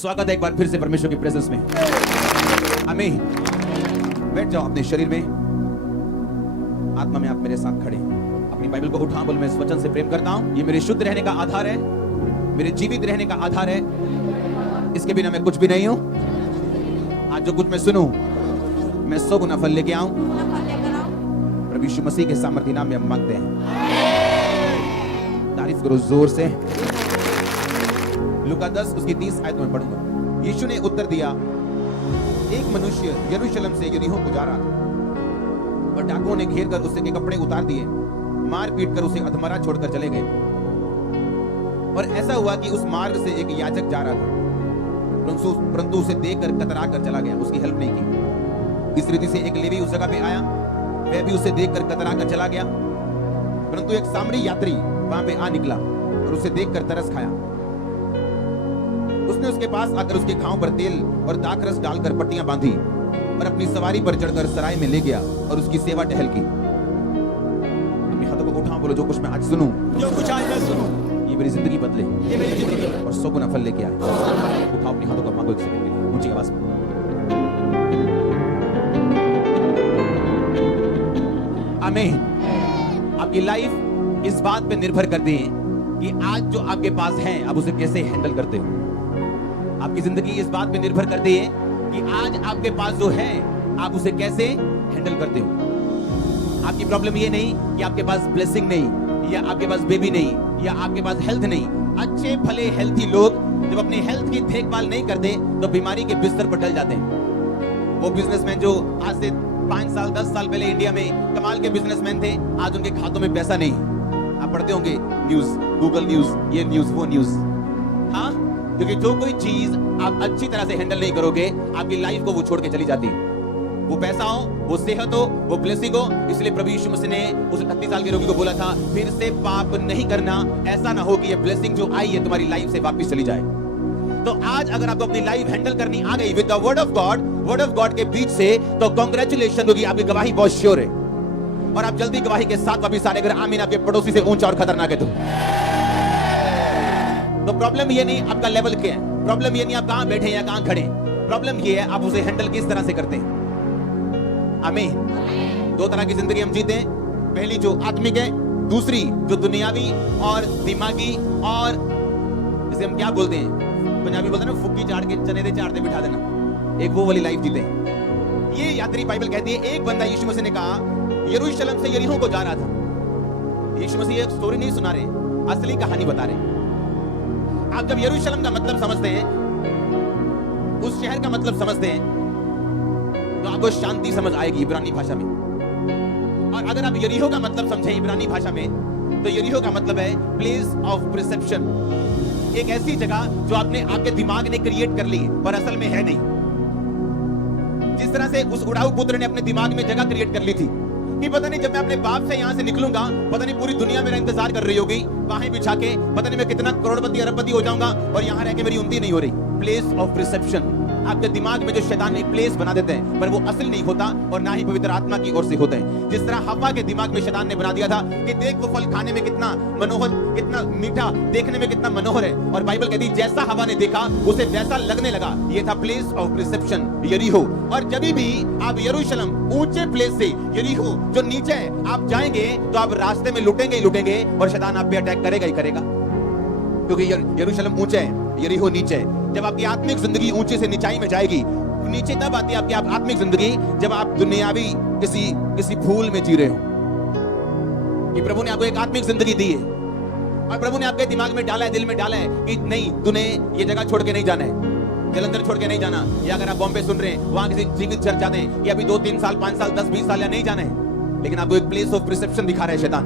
स्वागत है एक बार फिर से परमेश्वर की प्रेजेंस में। आमीन। बैठ जाओ अपने शरीर में, आत्मा में आप मेरे साथ खड़े। अपनी बाइबल को उठा, बोल मैं इस वचन से प्रेम करता हूं। ये मेरे शुद्ध रहने का आधार है, मेरे जीवित रहने का आधार है। इसके बिना मैं कुछ भी नहीं हूं। आज जो कुछ मैं सुनूं, मैं 100 गुना फल लेके आऊं। प्रभु यीशु मसीह के सामर्थ्य नाम में हम मांगते हैं। तारीफ करो जोर से। लूका 10 उसकी 30 आयत में पढ़ूंगा। यीशु ने उत्तर दिया, एक मनुष्य यरूशलेम से यरीहो को जा रहा था और डाकुओं ने घेर कर उसके कपड़े उतार दिए, मार पीट कर उसे अधमरा छोड़कर चले गए। और ऐसा हुआ कि उस मार्ग से एक याजक जा रहा था, परंतु उसे देखकर कतरा कर चला गया, उसकी हेल्प नहीं की। इस रीति से एक लेवी उस जगह पे आया, वह भी उसे देखकर कतरा कर चला गया, परंतु एक सामरी यात्री वहां पे आ निकला और उसे देखकर तरस खाया। उसने उसके पास आकर उसके घाव पर तेल और दाखरस डालकर पट्टियां बांधी और अपनी सवारी पर चढ़कर सराय में ले गया और उसकी सेवा टहल की। अपने हाथों को उठाओ, बोलो जो कुछ मैं आज सुनूं, जो कुछ आज मैं सुनूं, ये मेरी जिंदगी बदले, ये मेरी जिंदगी और 100 गुना फल लेके आए। उठाओ अपने हाथों को, मांगो एक सेकंड के लिए ऊंची आवाज में। आमीन। आपकी लाइफ इस बात पे निर्भर करती है कि आज जो आपके पास है आप उसे कैसे हैंडल करते हो। आपकी जिंदगी इस बात पे निर्भर करती है कि आज आपके पास जो है आप उसे कैसे हैंडल करते हो। आपकी प्रॉब्लम ये नहीं कि आपके पास ब्लेसिंग नहीं, या आपके पास बेबी नहीं, या आपके पास हेल्थ नहीं। अच्छे भले हेल्थी लोग जब अपने हेल्थ की देखभाल नहीं करते तो बीमारी के बिस्तर पर डल जाते हैं। वो बिजनेसमैन जो आज से 5 साल 10 साल पहले इंडिया में कमाल के बिजनेसमैन थे, आज उनके खातों में पैसा नहीं। आप पढ़ते होंगे न्यूज, गूगल न्यूज, ये न्यूज वो न्यूज। हाँ, क्योंकि जो कोई चीज आप अच्छी तरह से हैंडल नहीं करोगे, आपकी लाइफ को वो छोड़ के चली जाती है। वो पैसा हो, वो सेहत हो, वो ब्लेसिंग हो। इसलिए प्रभु यीशु मसीह ने उस 38 साल के रोगी को बोला था, फिर से पाप नहीं करना, ऐसा ना हो कि ये ब्लेसिंग जो आई है तुम्हारी लाइफ से वापस चली जाए। तो आज अगर आपको अपनी लाइफ हैंडल करनी आ गई with the word of God के बीच से, तो कांग्रेचुलेशन होगी, आपकी गवाही बहुत श्योर है और आप जल्दी गवाही के साथ वापस आने। अगर आमीन आपके पड़ोसी से ऊंचा और खतरनाक है तो प्रॉब्लम ये नहीं आपका लेवल क्या है, प्रॉब्लम ये नहीं आप कहां बैठे या कहां खड़े, प्रॉब्लम ये है आप उसे हैंडल किस तरह से करते हैं। आमीन। 2 तरह की जिंदगी हम जीते हैं, पहली जो आत्मिक है, दूसरी जो दुनियावी और दिमागी, और जिसे हम क्या बोलते हैं, पंजाबी बोलते हैं ना, फुक्की चाड़ के चने दे चाड़ते बिठा देना, एक वो वाली लाइफ जीते हैं। ये यात्री बाइबल कहती है, एक बंदा यीशु मसीह ने कहा यरूशलेम से यरीहो को जा रहा था। यीशु मसीह एक स्टोरी नहीं सुना रहे, असली कहानी बता रहे। आप जब यरूशलेम का मतलब समझते हैं, उस शहर का मतलब समझते हैं, तो आपको शांति समझ आएगी इब्रानी भाषा में। और अगर आप यरीहो का मतलब समझें इब्रानी भाषा में, तो यरीहो का मतलब है प्लेस ऑफ प्रिसेप्शन, एक ऐसी जगह जो आपके दिमाग ने क्रिएट कर ली पर असल में है नहीं। जिस तरह से उस उड़ाऊ पुत्र ने अपने दिमाग में जगह क्रिएट कर ली थी कि पता नहीं जब मैं अपने बाप से यहां से निकलूंगा, पता नहीं पूरी दुनिया मेरा इंतजार कर रही होगी बाहें बिछा के, पता नहीं मैं कितना करोड़पति अरबपति हो जाऊंगा और यहां रह के मेरी उन्नति नहीं हो रही। प्लेस ऑफ प्रिसेप्शन, आपके दिमाग में जो शैतान एक प्लेस बना देते हैं, पर वो असल नहीं होता और ना ही पवित्र आत्मा की ओर से होता है। जिस तरह हव्वा के दिमाग में शैतान ने बना दिया था कि देख वो फल खाने में कितना मनोहर, कितना मीठा, देखने में कितना मनोहर है, और बाइबल कहती है जैसा हवा ने देखा उसे वैसा लगने लगा। ये था प्लेस ऑफ प्रिसेप्शन, यरीहो। और जब भी आप यरूशलेम ऊंचे प्लेस से यरीहो जो नीचे है आप जाएंगे, तो आप रास्ते में लुटेंगे ही लुटेंगे और शैतान आप पे अटैक करेगा ही करेगा, क्योंकि यरूशलेम ऊंचे है, यरीहो नीचे है। जब आपकी आत्मिक जिंदगी ऊंचे से निचाई में जाएगी, नीचे तब आती है आपकी आत्मिक जिंदगी जब आप दुनियावी किसी भूल में जी रहे हो। कि प्रभु ने आपको एक आत्मिक जिंदगी दी है और प्रभु ने आपके दिमाग में डाला है, दिल में डाला है कि नहीं, तूने ये जगह छोड़ के नहीं जाना है, जलंधर छोड़ के नहीं जाना, या अगर आप बॉम्बे सुन रहे हैं वहां किसी जीवित चर्च जाते हैं कि अभी 2-3 साल 5 साल 10-20 साल या नहीं जाना है, लेकिन आपको एक प्लेस ऑफ प्रिसेप्शन दिखा रहा है शैतान,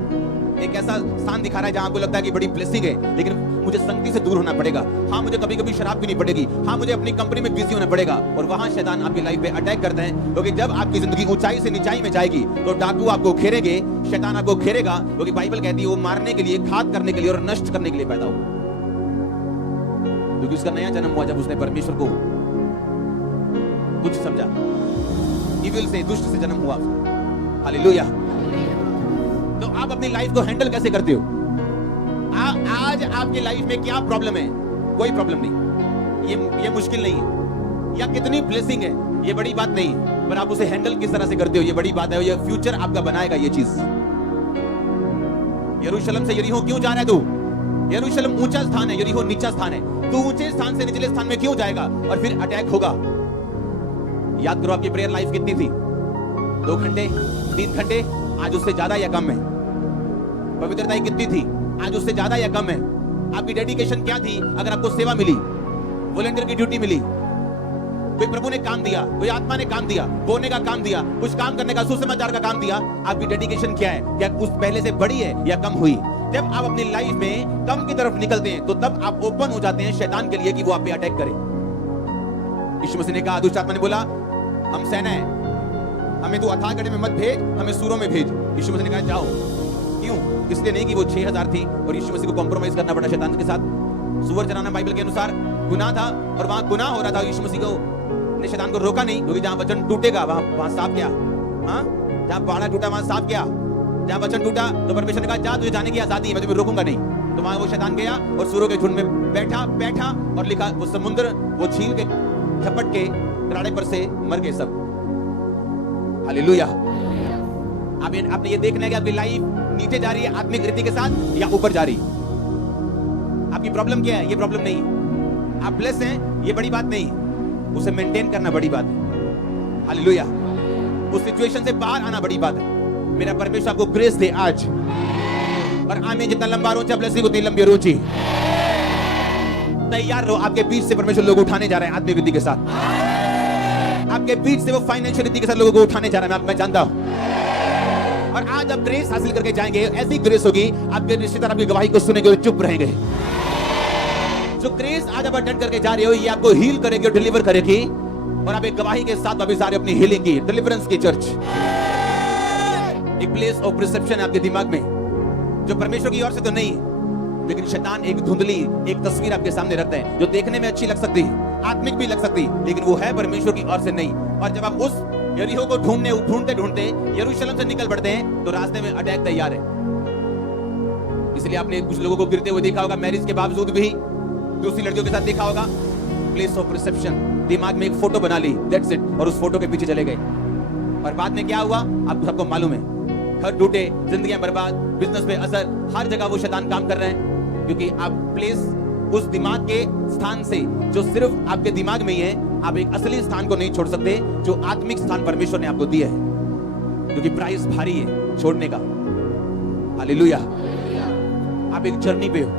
एक ऐसा स्थान दिखा रहा है जहां आपको लगता है कि बड़ी ब्लेसिंग है, लेकिन मुझे संगति से दूर होना पड़ेगा। हाँ, मुझे कभी कभी शराब पीनी पड़ेगी, हाँ मुझे अपनी कंपनी में बिजी होना पड़ेगा, और वहां शैतान आपकी लाइफ पे अटैक करते हैं। क्योंकि जब आपकी जिंदगी ऊंचाई से निचाई में जाएगी तो डाकू आपको घेरेंगे, शैतान आपको घेरेगा, क्योंकि बाइबल कहती है वो मारने के लिए, घात करने के लिए और नष्ट करने के लिए पैदा हुआ। क्योंकि उसका नया जन्म हुआ जब उसने परमेश्वर को कुछ समझा, इविल से, दुष्ट से जन्म हुआ। हालेलुया। तो आप अपनी लाइफ को हैंडल कैसे करते हो? आज आपकी लाइफ में क्या प्रॉब्लम है? कोई प्रॉब्लम नहीं। ये मुश्किल नहीं है, या कितनी ब्लेसिंग है ये बड़ी बात नहीं है, पर आप उसे हैंडल किस तरह से करते हो ये बड़ी बात है। ये फ्यूचर आपका बनाएगा ये चीज। यरूशलेम से यरीहो क्यों जा रहा है तू? यरूशलेम ऊंचा स्थान है, यरीहो नीचा स्थान है। तू ऊंचे स्थान से निचले स्थान में क्यों जाएगा? और फिर अटैक होगा। याद करो आपकी प्रेयर लाइफ कितनी थी? 2 घंटे, 3 घंटे, आज उससे ज्यादा या कम है? पवित्रता कितनी थी? आज उससे ज्यादा या कम है? आपकी डेडिकेशन क्या थी? अगर आपको सेवा मिली, वॉलंटियर की ड्यूटी मिली, कोई प्रभु ने काम दिया, कोई आत्मा ने काम दिया, बोलने का काम दिया, कुछ काम करने का, सुसमाचार का काम दिया, आपकी डेडिकेशन क्या है? क्या उस पहले से बड़ी है या कम हुई? जब आप अपनी लाइफ में कम की तरफ निकलते हैं तो तब आप ओपन हो जाते हैं शैतान के लिए कि वो आप पे अटैक करे। यीशु मसीह ने कहा, दुष्ट आत्मा ने बोला, हम सेना है, हमें तू अथाह गड्ढे में मत भेज, हमें सूरों में भेज। यीशु मसीह ने कहा जाओ। क्यों? इसलिए नहीं कि वो 6000 थी और यीशु मसीह को कॉम्प्रोमाइज करना पड़ा शैतान के साथ। सुअर चराना बाइबल के अनुसार गुनाह था और वहां गुनाह हो रहा था। यीशु मसीह को ने शैतान को रोका नहीं, क्योंकि जहां वचन टूटेगा वहां सांप क्या? हाँ, जहां पहाड़ा टूटा वहां सांप क्या? जहां वचन टूटा तो परमेश्वर ने कहा जा, तुझे जाने की आजादी है, मैं तुम्हें रोकूंगा नहीं। तो वहां वो शैतान गया और सूरों के झुंड में बैठा और लिखा वो समुद्र, वो झील के झपट के किनारे पर से मर गए सब। हालेलुया। आपने ये देखना है कि आपकी लाइफ नीचे जा रही है आत्मिक रीति के साथ या ऊपर जा रही। आपकी प्रॉब्लम क्या है? ये प्रॉब्लम नहीं है। आप ब्लेस हैं, ये बड़ी बात नहीं, उसे मेंटेन करना बड़ी बात है। हालेलुया। उस सिचुएशन से बाहर आना बड़ी बात है। मेरा परमेश्वर आपको ग्रेस दे आज। और आमीन। जितना लंबा रोचा ब्लेसिंग उतनी लंबी रोची। तैयार रहो, आपके बीच से परमेश्वर लोग उठाने जा रहे हैं आत्मिक रीति के साथ। आपके बीच से वो फाइनेंशियल रीति के साथ लोगों को उठाने जा रहा है, मैं जानता हूं। और आज आप ग्रेस हासिल करके जाएंगे, ऐसी ग्रेस होगी आपके रिश्तेदार आपकी गवाही को सुनेंगे और चुप रहेंगे। जो ग्रेस आज आप अटेंड करके जा रहे हो, ये आपको हील करेगी और डिलीवर करेगी, और आप एक गवाही के साथ वापस आ रहे हो अपनी हीलिंग की, डिलीवरेंस की चर्च। एक प्लेस ऑफ रिसेप्शन है आपके दिमाग में, जो परमेश्वर की ओर से तो नहीं, लेकिन शैतान एक धुंधली एक तस्वीर आपके सामने रखता है, जो देखने में अच्छी लग सकती है, आत्मिक भी लग सकती है, लेकिन वो है परमेश्वर की ओर से नहीं। और जब आप उस यरीहो को ढूंढते यरूशलेम से निकल पड़ते हैं, तो रास्ते में अटैक तैयार है। इसलिए आपने कुछ लोगों को गिरते हुए देखा होगा, मैरिज के बावजूद भी दूसरी लड़कियों के साथ देखा होगा। प्लेस ऑफ रिसेप्शन, दिमाग में एक फोटो बना ली, दैट्स इट, और उस फोटो के पीछे चले गए। और बाद में क्या हुआ आपको सबको मालूम है। घर टूटे, जिंदगियां बर्बाद, बिजनेस पे असर, हर जगह वो शैतान काम कर रहे हैं, क्योंकि आप प्लेस उस दिमाग के स्थान से जो सिर्फ आपके दिमाग में ही है, आप एक असली स्थान को नहीं छोड़ सकते, जो आत्मिक स्थान परमेश्वर ने आपको दिया है, क्योंकि प्राइस भारी है छोड़ने का। हालेलुया। आप एक जर्नी पे हो,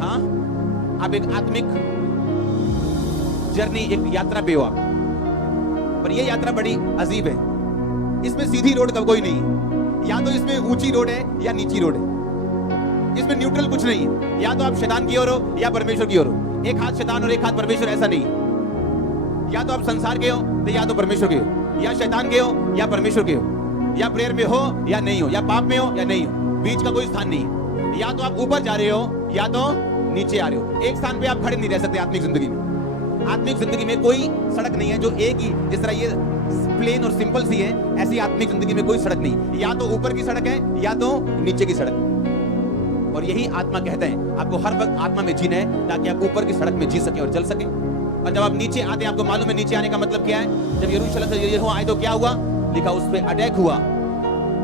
हाँ, आप एक आत्मिक जर्नी, एक यात्रा पे हो आप। पर यह यात्रा बड़ी अजीब है। इसमें सीधी रोड का कोई नहीं है, या तो इसमें ऊंची रोड है या नीची रोड है। इसमें न्यूट्रल कुछ नहीं है, या तो आप शैतान की ओर हो या परमेश्वर की ओर हो। एक हाथ शैतान और एक हाथ परमेश्वर, ऐसा नहीं। या तो आप संसार के हो तो या तो परमेश्वर के हो, या शैतान के हो या परमेश्वर के हो, या प्रेयर में हो या नहीं हो, या पाप में हो या नहीं हो, बीच का कोई स्थान नहीं है। या तो आप ऊपर जा रहे हो या तो नीचे आ रहे हो। एक स्थान पे आप खड़े नहीं रह सकते आत्मिक जिंदगी में। आत्मिक जिंदगी में कोई सड़क नहीं है जो एक ही, जिस तरह ये प्लेन और सिंपल सी है, ऐसी आत्मिक जिंदगी में कोई सड़क नहीं। या तो ऊपर की सड़क है या तो नीचे की सड़क। और यही आत्मा कहते हैं, आपको हर वक्त आत्मा में जीना है, ताकि आप ऊपर की सड़क में जी सके और चल सके। और जब आप नीचे आते हैं, आपको मालूम है नीचे आने का मतलब क्या है। जब यरूशलेम से यरीहो आए तो क्या हुआ? लिखा उस पे अटैक हुआ,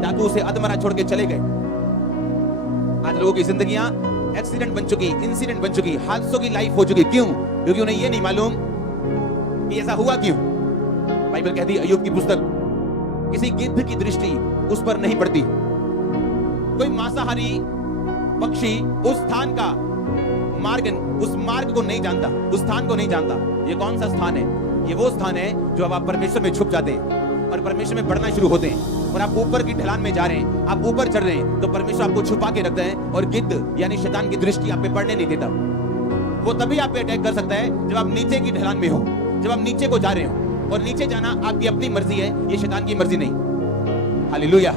ताकि उसे अधमरा छोड़ के चले गए। आज लोगों की जिंदगियां एक्सीडेंट बन चुकी, इंसिडेंट बन चुकी, हादसों की लाइफ हो चुकी। क्यों? क्योंकि उन्हें ये नहीं मालूम कि ऐसा हुआ क्यों। बाइबल कहती है, अय्यूब की पुस्तक, किसी गिद्ध की दृष्टि उस पर नहीं पड़ती। कोई मांसाहारी पक्षी उस स्थान का उस मार्ग को नहीं जानता, उस स्थान को नहीं जानता। ये कौन सा स्थान है? ये वो स्थान है जो अब आप परमेश्वर में छुप जाते हैं और परमेश्वर में बढ़ना शुरू होते हैं, और आप ऊपर की ढलान में जा रहे हैं, आप ऊपर चढ़ रहे हैं, तो परमेश्वर आपको छुपा के रखता है, और गिद्ध यानी शैतान की दृष्टि आप पे पड़ने नहीं देता। वो तभी आप पे अटैक कर सकता है जब आप नीचे की ढलान में हो, जब आप नीचे को जा रहे हो। और नीचे जाना आपकी अपनी मर्जी है, ये शैतान की मर्जी नहीं। हालेलुया।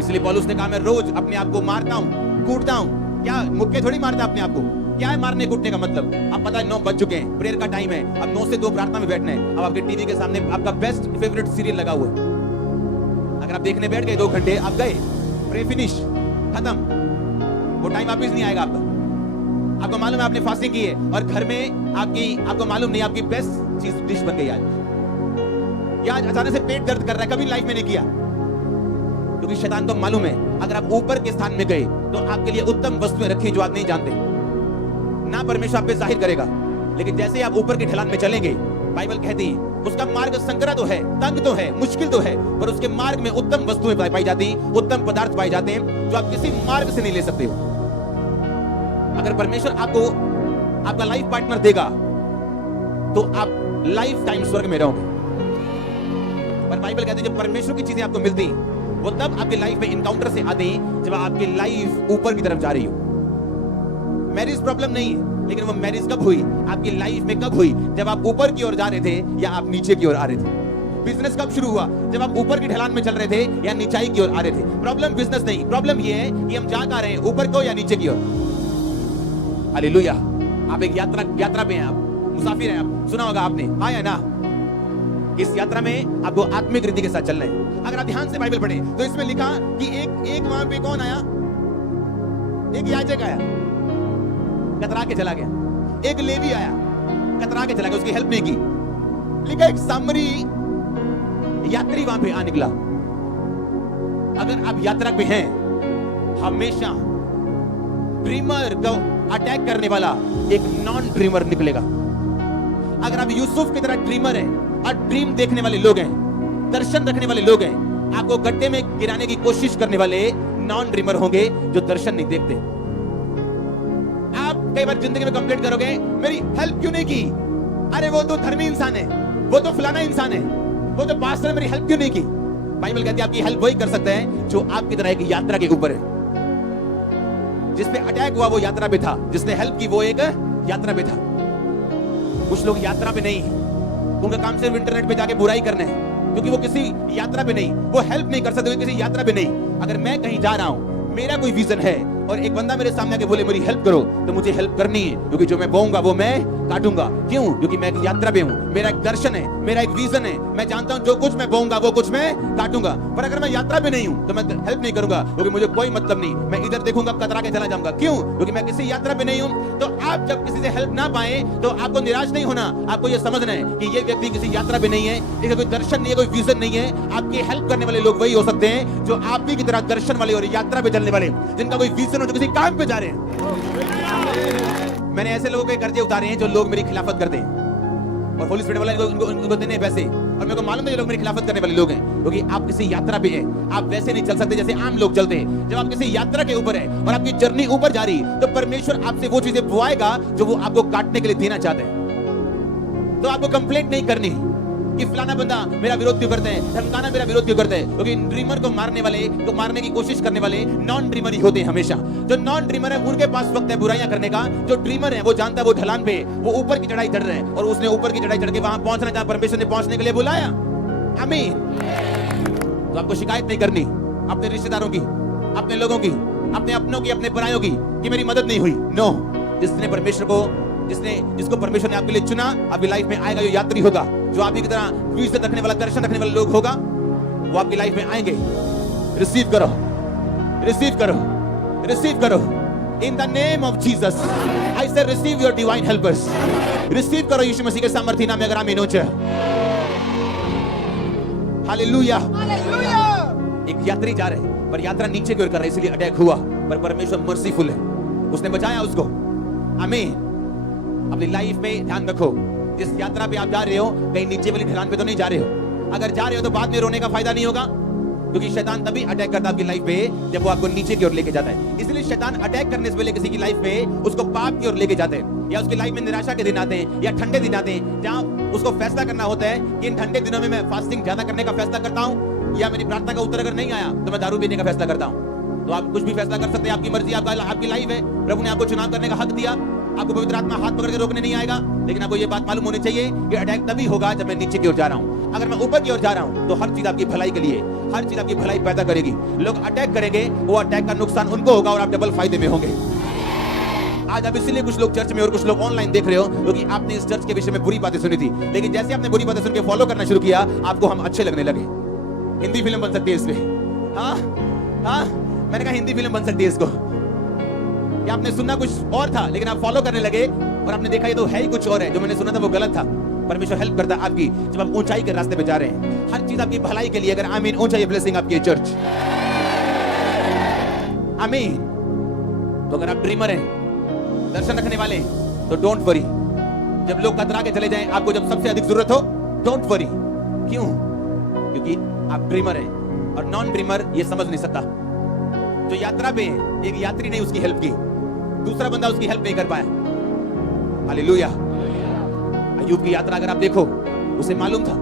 इसलिए पौलुस ने कहा, मैं रोज अपने आप को मारता हूं, कूटता हूं। क्या मुक्के थोड़ी मारता अपने आप को? क्या है मारने कूटने का मतलब? अब पता है 9 बज चुके हैं, प्रेयर का टाइम है, अब 9 से 2 प्रार्थना में बैठना है। अब आपके टीवी के सामने आपका बेस्ट फेवरेट सीरियल लगा हुआ है। अगर आप देखने बैठ गए 2 घंटे, आप गए, प्रे फिनिश, खत्म, वो टाइम वापिस नहीं आएगा आपका। आपको मालूम है आपने फास्टिंग की है और घर में आपको मालूम नहीं आपकी बेस्ट चीज डिश बन गई आज, या आज अचानक से पेट दर्द कर रहा है, कभी लाइफ में नहीं किया, क्योंकि शैतान को मालूम है अगर आप ऊपर के स्थान में गए तो आपके लिए उत्तम वस्तुएं रखी जो आप नहीं जानते ना, परमेश्वर आप पे जाहिर करेगा। लेकिन जैसे आप ऊपर की ढलान में चलेंगे, बाइबल कहती है उसका मार्ग संकरा तो है, तंग तो है, मुश्किल तो है, पर उसके मार्ग में उत्तम वस्तुएं पाई जाती, उत्तम पदार्थ पाए जाते हैं जो आप किसी मार्ग से नहीं ले सकते हो। अगर परमेश्वर आपको आपका लाइफ पार्टनर देगा तो आप लाइफ टाइम स्वर्ग में रहोगे। पर बाइबल कहती है जब परमेश्वर की चीजें आपको मिलती वो तब आपकी लाइफ में इनकाउंटर से आती जब आपकी लाइफ ऊपर की तरफ जा रही हो। मैरिज प्रॉब्लम नहीं है, लेकिन वो मैरिज कब हुई, आपकी लाइफ में कब हुई, जब आप ऊपर की ओर जा रहे थे या आप नीचे की ओर आ रहे थे। बिजनेस कब शुरू हुआ, जब आप ऊपर की ढलान में चल रहे थे या नीचाई की ओर आ रहे थे। प्रॉब्लम बिजनेस नहीं, प्रॉब्लम ये है कि हम जा कहां रहे हैं, ऊपर को या नीचे की ओर। हालेलुया। आप एक यात्रा पे हैं, आप मुसाफिर हैं, आप सुना होगा आपने, हाँ या ना। इस यात्रा में आपको आत्मिक रीति के साथ चलना है। अगर आप ध्यान से बाइबल पढ़ें तो इसमें लिखा कि एक वहां पे कौन आया, एक याजक आया, कतरा के चला गया। एक लेवी आया, कतरा के चला गया, उसकी हेल्प नहीं की। लिखा एक सामरी यात्री वहां पे आ निकला। अगर आप यात्रा पे हैं, हमेशा ड्रीमर को अटैक करने वाला एक नॉन ड्रीमर निकलेगा। अगर आप यूसुफ की तरह ड्रीमर हैं और ड्रीम देखने वाले लोग हैं, दर्शन रखने वाले लोग हैं, आपको गड्ढे में गिराने की कोशिश करने वाले नॉन ड्रीमर होंगे जो दर्शन नहीं देखते। आप कई बार जिंदगी में कंप्लेंट करोगे मेरी हेल्प क्यों नहीं की, अरे वो तो धर्मी इंसान है, वो तो फलाना इंसान है, वो तो पास्टर, मेरी हेल्प क्यों नहीं की। बाइबल कहती है आपकी हेल्प वही कर सकते हैं जो आपकी तरह एक यात्रा के ऊपर है। जिस पे अटैक हुआ वो यात्रा पे था, जिसने हेल्प की वो एक यात्रा पे था। कुछ लोग यात्रा पे नहीं, उनका काम सिर्फ इंटरनेट पे जाके बुराई करना है, क्योंकि वो किसी यात्रा पे नहीं, वो हेल्प नहीं कर सकते किसी यात्रा पे नहीं। अगर मैं कहीं जा रहा हूं, मेरा कोई विजन है और एक बंदा मेरे सामने आके बोले मेरी हेल्प करो, तो मुझे हेल्प करनी है, क्योंकि जो मैं बोऊंगा वो मैं काटूंगा। क्यों? क्योंकि मैं एक यात्रा पे हूं, मेरा एक दर्शन है, मेरा एक विजन है। मैं जानता हूं जो कुछ मैं बोऊंगा वो कुछ मैं काटूंगा। पर अगर मैं यात्रा पे नहीं हूं तो मैं हेल्प नहीं करूंगा, क्योंकि मुझे कोई मतलब नहीं, मैं इधर देखूंगा कतरा के चला जाऊंगा। क्यों? क्योंकि मैं किसी यात्रा पे नहीं हूं। तो आप जब किसी से हेल्प ना पाए तो आपको निराश नहीं होना, आपको यह समझना है कि ये व्यक्ति किसी यात्रा पे नहीं है, इसका कोई दर्शन नहीं है, कोई विजन नहीं है। आपकी हेल्प करने वाले लोग वही हो सकते हैं जो आप भी की तरह दर्शन वाले और यात्रा पे चलने वाले, जिनका कोई विजन हो, जो किसी काम पे जा रहे हैं। मैंने ऐसे लोगों के कर्जे उतारे हैं जो लोग मेरी खिलाफत करते हैं और होली स्पिरिट वाले उनको देने पैसे, और मेरे को मालूम है ये लोग मेरी खिलाफत करने वाले लोग हैं, क्योंकि आप किसी यात्रा पे हैं। आप वैसे नहीं चल सकते जैसे आम लोग चलते हैं। जब आप किसी यात्रा के ऊपर है और आपकी जर्नी ऊपर जा रही, तो परमेश्वर आपसे वो चीजें बुआएगा जो वो आपको काटने के लिए देना चाहते हैं। तो आपको कंप्लेंट नहीं करनी कि फलाना बंदा मेरा विरोध क्यों करते हैं, धमकाना मेरा विरोध क्यों करते हैं, क्योंकि ड्रीमर को मारने वाले, को मारने की कोशिश करने वाले नॉन ड्रीमर ही होते हैं हमेशा। जो नॉन ड्रीमर है उनके पास वक्त है बुराइयां करने का। जो ड्रीमर है वो जानता है वो ढलान पे, वो ऊपर की चढ़ाई चढ़ रहे हैं और उसने ऊपर की चढ़ाई चढ़ के वहां पहुंचना जहां परमेश्वर ने पहुंचने के लिए बुलाया। आमीन। तो आपको शिकायत नहीं करनी अपने रिश्तेदारों की, अपने लोगों की, अपने अपनों की, अपने परायों की कि मेरी मदद नहीं हुई। नो, जिसको परमेश्वर ने आपके लिए चुना, आपकी लाइफ में आएगा, जो यात्री होगा, जो आपकी की तरह विजन रखने वाला, दर्शन रखने वाले लोग होगा, वो आपकी लाइफ में आएंगे। रिसीव करो, रिसीव करो, रिसीव करो in the name of Jesus. I say receive your divine helpers. Receive करो यीशु मसीह के सामर्थ्य नाम में। अगर आमीन हो जाए, हालेलुया। एक यात्री जा रहे हैं पर यात्रा नीचे की ओर कर रहे, इसलिए अटैक हुआ, पर परमेश्वर मर्सीफुल है, उसने बचाया उसको। आमीन। अपनी लाइफ में ध्यान रखो, जिस यात्रा पे आप जा रहे हो कहीं नीचे वाली ढलान पे तो नहीं जा रहे हो। अगर जा रहे हो तो बाद में रोने का फायदा नहीं होगा, क्योंकि शैतान तभी अटैक करता है आपकी लाइफ पे जब वो आपको नीचे की ओर लेके जाता है। इसलिए शैतान अटैक करने से पहले किसी की लाइफ में उसको पाप की ओर लेके जाते हैं, या उसकी लाइफ में निराशा के दिन आते हैं, या ठंडे दिन आते हैं, जहां उसको फैसला करना होता है कि इन ठंडे दिनों में मैं फास्टिंग ज्यादा करने का फैसला करता हूं, या मेरी प्रार्थना का उत्तर अगर नहीं आया तो मैं दारू पीने का फैसला करता हूं। तो आप कुछ भी फैसला कर सकते हैं, आपकी मर्जी, आपकी लाइफ है। प्रभु ने आपको चुनाव करने का हक दिया, आपको पवित्र आत्मा हाथ पकड़ के रोकने नहीं आएगा, लेकिन आपको ये बात मालूम होनी चाहिए कि अटैक तभी होगा जब मैं नीचे की ओर जा रहा हूं। अगर मैं ऊपर की ओर जा रहा हूं तो हर चीज आपकी भलाई के लिए, हर चीज आपकी भलाई पैदा करेगी। लोग अटैक करेंगे, वो अटैक का नुकसान उनको होगा और आप डबल फायदे में होंगे। आज आप इसीलिए कुछ लोग चर्च में और कुछ लोग ऑनलाइन देख रहे हो, क्योंकि आपने इस चर्च के विषय में बुरी बातें सुनी थी, लेकिन जैसे आपने बुरी बातें सुन के फॉलो करना शुरू किया, आपको हम अच्छे लगने लगे। हिंदी फिल्म बन सकती है इसमें। हाँ, मैंने कहा हिंदी फिल्म बन सकती है इसको। कि आपने सुनना कुछ और था लेकिन आप फॉलो करने लगे और आपने देखा ये तो है ही कुछ और है, जो मैंने सुना था वो गलत था। परमेश्वर हेल्प करता है आपकी जब आप ऊंचाई के रास्ते पे जा रहे हैं। हर चीज आपकी भलाई के लिए। अगर आमीन, ऊंचाई ब्लेसिंग आपकी चर्च। आमीन। तो अगर आप ड्रीमर हैं, दर्शन रखने वाले हैं, तो डोंट वरी। जब लोग कतरा के चले जाएं, आपको जब सबसे अधिक जरूरत हो, डोंट वरी। क्यों? क्योंकि आप ड्रीमर हैं और नॉन ड्रीमर ये समझ नहीं सकता। जो यात्रा पे एक यात्री ने उसकी हेल्प की, दूसरा बंदा उसकी हेल्प नहीं कर पाया। हालेलुया। अय्यूब की यात्रा अगर आप देखो, उसे मालूम था।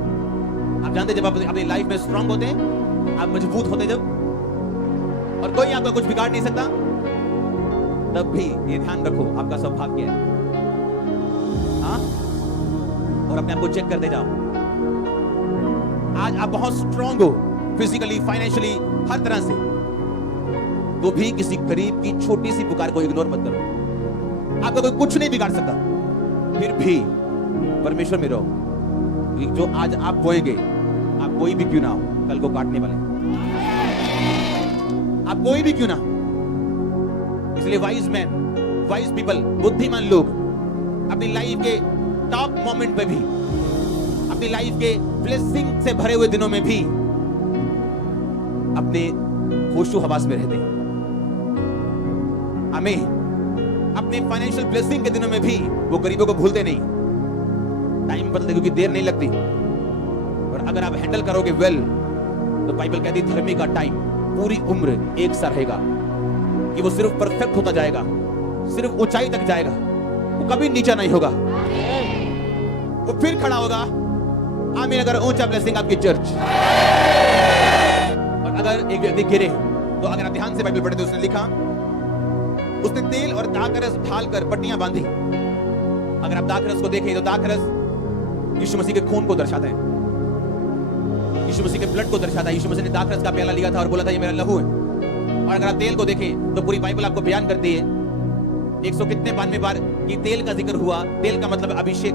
आप जानते जब आप अपनी लाइफ में स्ट्रांग होते हैं, आप मजबूत होते जब, और कोई आपका कुछ बिगाड़ नहीं सकता, तब भी ये ध्यान रखो आपका स्वभाव क्या है। हाँ? और अपने आप को चेक करते जाओ। आज आप बहुत स्ट्रांग हो, फिजिकली, फाइनेंशियली, हर तरह से, तो भी किसी गरीब की छोटी सी पुकार को इग्नोर मत करो। आपका कोई कुछ नहीं बिगाड़ सकता। फिर भी परमेश्वर में रहो। जो आज आप बोएंगे, आप कोई भी क्यों ना हो, कल को काटने वाले, आप कोई भी क्यों ना हो। इसलिए वाइज मैन, वाइज पीपल, बुद्धिमान लोग अपनी लाइफ के टॉप मोमेंट पे भी, अपनी लाइफ के ब्लेसिंग से भरे हुए दिनों में भी अपने होशो हवास में रहते हैं। आमीन। अपने फाइनेंशियल ब्लेसिंग के दिनों में भी वो गरीबों को भूलते नहीं। टाइम बदलते क्योंकि देर नहीं लगती। और अगर आप हैंडल करोगे वेल, तो बाइबल कहती है धर्मी का टाइम पूरी उम्र एक सा रहेगा, कि वो सिर्फ परफेक्ट होता जाएगा, सिर्फ ऊंचाई तक जाएगा, वो कभी नीचा नहीं होगा, वो फिर खड़ा होगा। आमीन। अगर ऊंचा ब्लेसिंग आपकी चर्च। और अगर एक व्यक्ति गिरे, तो अगर आप ध्यान से बाइबल पढ़ते तो उसने लिखा, उसने तेल और दाखरस ढालकर पट्टियां बांधी। अगर आप दाखरस को देखें, तो दाखरस यीशु मसीह के खून को दर्शाता है, यीशु मसीह के ब्लड को दर्शाता है। यीशु मसीह ने दाखरस का प्याला लिया था और बोला था ये मेरा लहू है। और अगर आप तेल को देखें, तो पूरी बाइबल आपको बयान करती है 100 कितने 92 बार कि तेल का जिक्र हुआ। तेल का मतलब अभिषेक।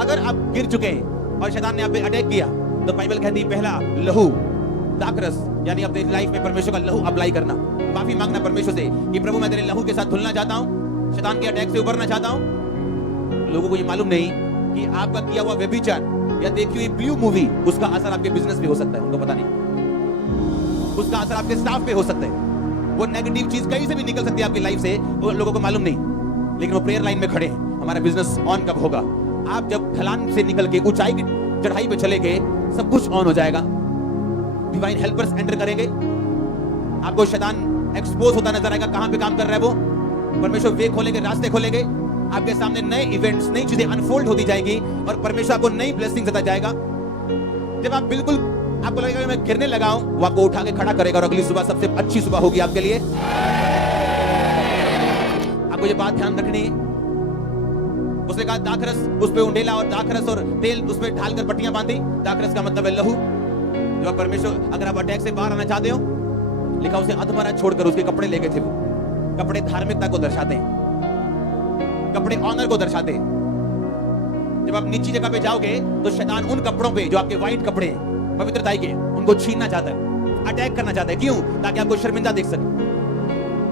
अगर आप गिर चुके हैं और शैतान ने आप पे अटैक किया, तो बाइबल कहती है पहला लहू, दाखरस, यानी अपनी लाइफ में परमेश्वर का लहू अप्लाई करना, माफी मांगना परमेश्वर से कि प्रभु मैं तेरे लहू के साथ धुलना चाहता हूं, शैतान के अटैक से उबरना चाहता हूं। लोगों को ये मालूम नहीं कि आपका किया हुआ व्यभिचार या देखी हुई ब्लू मूवी, उसका असर आपके बिजनेस पे हो सकता है, उनको पता नहीं। उसका असर आपके स्टाफ पे हो सकता है। वो नेगेटिव चीज कहीं से भी निकल सकती है आपकी लाइफ से, वो लोगों को मालूम नहीं, लेकिन वो प्रेयर लाइन में खड़े हैं, हमारा बिजनेस ऑन कब होगा। आप जब ढलान से निकल के ऊंचाई की चढ़ाई पे चले गए, सब कुछ ऑन हो जाएगा। डिवाइन हेल्पर्स एंटर करेंगे, आपको शैतान एक्सपोज होता नजर आएगा, कहां पे काम कर रहा है वो। परमेश्वर वे खोलेंगे, रास्ते खोलेंगे, आपके सामने नए इवेंट्स, नई चीजें अनफोल्ड होती जाएंगी और परमेश्वर आपको नई ब्लेसिंग देता जाएगा। जब आप बिल्कुल आपको लगेगा मैं गिरने लगा हूं, वो आपको उठा के खड़ा करेगा और अगली सुबह सबसे अच्छी सुबह होगी आपके लिए। आपको ये बात ध्यान रखनी है। उसने कहा दाखरस उस पे उंडेला और दाखरस और तेल उस पे ढालकर पट्टियां बांधी। दाखरस का मतलब है लहू। जो परमेश्वर, अगर आप अटैक से बाहर आना चाहते हो, लिखा उसे अधमरा छोड़कर उसके कपड़े ले गए थे। वो कपड़े धार्मिकता को दर्शाते हैं, कपड़े ऑनर को दर्शाते हैं। जब आप नीची जगह पे जाओगे, तो शैतान उन कपड़ों पे जो आपके व्हाइट कपड़े हैं, पवित्रताई के, उनको छीनना चाहता है, अटैक करना चाहता है। क्यों? ताकि आपको शर्मिंदा देख सके।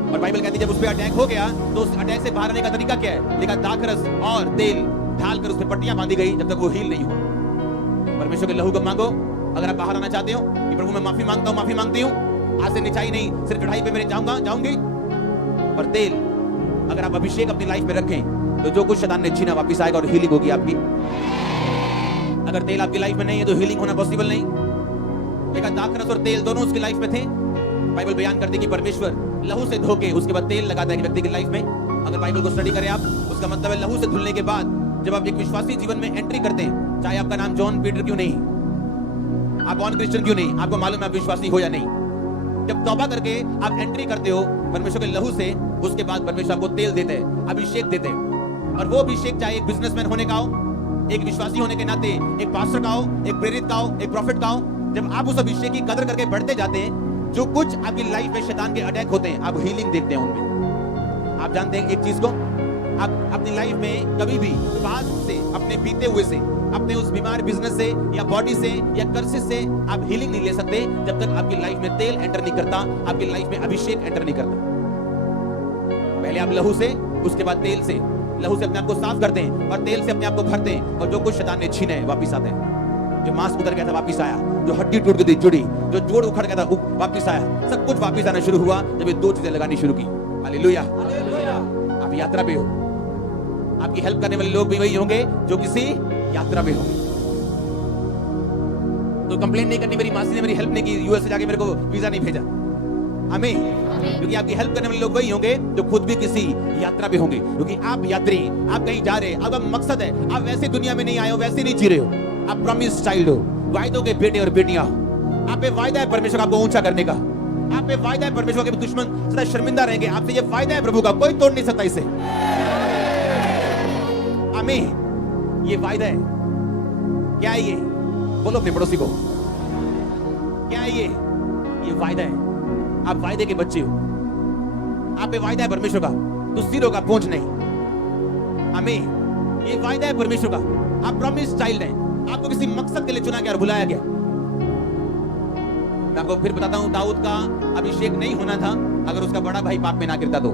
और बाइबल कहती है जब उस पे अटैक हो गया, तो उस अटैक से बाहर आने का तरीका क्या है? लिखा दाखरस और तेल ढालकर उस पे पट्टियां बांधी गई जब तक वो हील नहीं हुआ। परमेश्वर के लहू को मांगो। अगर आप बाहर आना चाहते हो कि प्रभु मैं माफी मांगता हूं, माफी मांगती हूं, आज से निचाई नहीं, सिर्फ चढ़ाई पे मेरे जाऊंगी। और तेल, अगर आप अभिषेक अपनी लाइफ में रखें, तो जो कुछ शैतान ने छीना वापस आएगा और हीलिंग होगी आपकी। अगर तेल आपकी लाइफ में नहीं है, तो हीलिंग होना पॉसिबल नहीं। लेकिन दाखरस और तेल दोनों उसकी लाइफ में थे। बाइबल बयान करती है कि परमेश्वर लहू से धोके उसके बाद तेल लगाता है व्यक्ति की लाइफ में। अगर बाइबल को स्टडी करें आप, उसका मतलब है लहू से धुलने के बाद जब आप एक विश्वासी जीवन में एंट्री करते हैं, चाहे आपका नाम जॉन पीटर क्यों नहीं, आप बॉर्न क्रिश्चियन क्यों नहीं, आपको मालूम है आप विश्वासी हो या नहीं, जब तौबा करके आप एंट्री करते हो परमेश्वर के लहू से, उसके बाद परमेश्वर आपको तेल देते हैं, अभिषेक देते हैं। और वो अभिषेक चाहे एक बिजनेसमैन होने का हो, एक विश्वासी होने के नाते, एक पास्टर का हो, एक प्रेरित का हो, एक प्रॉफिट का हो, जब आप उस अभिषेक की कदर करके बढ़ते जाते हैं, जो कुछ आपकी लाइफ में शैतान के अटैक होते हैं, आप हीलिंग देखते हैं उनमें। आप जानते हैं एक चीज को, आप अपनी लाइफ में कभी भी पास्ट से, अपने बीते हुए से, अपने उस बीमार बिजनेस से या बॉडी से या कर्सिस से आप हीलिंग नहीं ले सकते जब तक आपकी लाइफ में तेल एंटर नहीं करता, आपकी लाइफ में अभिषेक एंटर नहीं करता। पहले आप लहू से, उसके बाद तेल से। लहू से अपने आप को साफ करते हैं और तेल से अपने आप को भरते हैं, और जो कुछ शैतान ने छीने वापिस आते हैं। जो मांस उतर गया था वापिस आया, जो हड्डी टूट गई थी जुड़ी, जो जोड़ उखड़ गया था वापिस आया। सब कुछ वापिस आना शुरू हुआ जब ये दो चीजें लगानी शुरू की। हालेलुया। आप यात्रा पे हो, आपकी हेल्प करने वाले लोग भी वही होंगे जो किसी यात्रा पे होंगे। तो कंप्लेन नहीं करनी, मेरी मासी ने मेरी हेल्प नहीं की, यूएस से जाके मेरे को वीजा नहीं भेजा। आमीन। क्योंकि आपकी हेल्प करने वाले लोग वही होंगे जो खुद भी किसी यात्रा पे होंगे। क्योंकि आप यात्री, आप कहीं जा रहे हैं, आपका मकसद है, आप वैसे दुनिया में नहीं आए हो, वैसे नहीं जी रहे हो, आप प्रॉमिस चाइल्ड हो, वायदों के बेटे और बेटियां हो। आप पे वायदा है परमेश्वर आपको ऊंचा करने का, आप पे वायदा है परमेश्वर के दुश्मन सदा शर्मिंदा रहेंगे, आपसे ये वायदा है प्रभु का, कोई तोड़ नहीं सकता इसे। आमीन। ये वायदा है। क्या है ये? बोलो अपने पड़ोसी को, क्या है ये वायदा है। आप वायदे के बच्चे हो, आप पे वायदा है परमेश्वर का, तो सिरों का बोझ नहीं। आमीन। ये वायदा है परमेश्वर का, आप प्रॉमिस चाइल्ड हैं, आपको किसी मकसद के लिए चुना गया और बुलाया गया। मैं आपको फिर बताता हूं, दाऊद का अभिषेक नहीं होना था अगर उसका बड़ा भाई पाप में ना गिरता तो।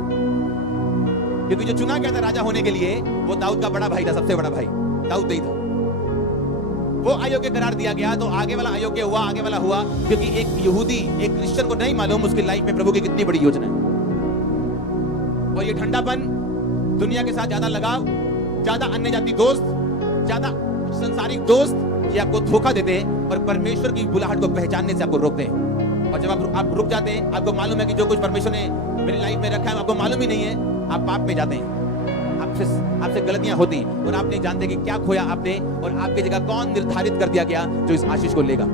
क्योंकि जो चुना गया था राजा होने के लिए वो दाऊद का बड़ा भाई था, सबसे बड़ा भाई दाऊद नहीं था। वो अयोग्य करार दिया गया तो आगे वाला अयोग्य हुआ, आगे वाला हुआ, क्योंकि एक यहूदी, एक क्रिश्चियन को नहीं मालूम उसकी लाइफ में प्रभु की कितनी बड़ी योजना है। और ये ठंडापन, दुनिया के साथ ज्यादा लगाव, ज्यादा अन्य जाति दोस्त, ज्यादा संसारिक दोस्त, ये आपको धोखा देते हैं और परमेश्वर की बुलाहट को पहचानने से आपको रोकते हैं। और जब आप रुक जाते हैं, आपको मालूम है कि जो कुछ परमेश्वर ने मेरी लाइफ में रखा है आपको मालूम ही नहीं है, आप पाप में जाते हैं, आपसे गलतियां होती और आप नहीं जानते कि क्या खोया आपने और आपकी जगह कौन निर्धारित कर दिया गया जो इस आशीष को लेगा।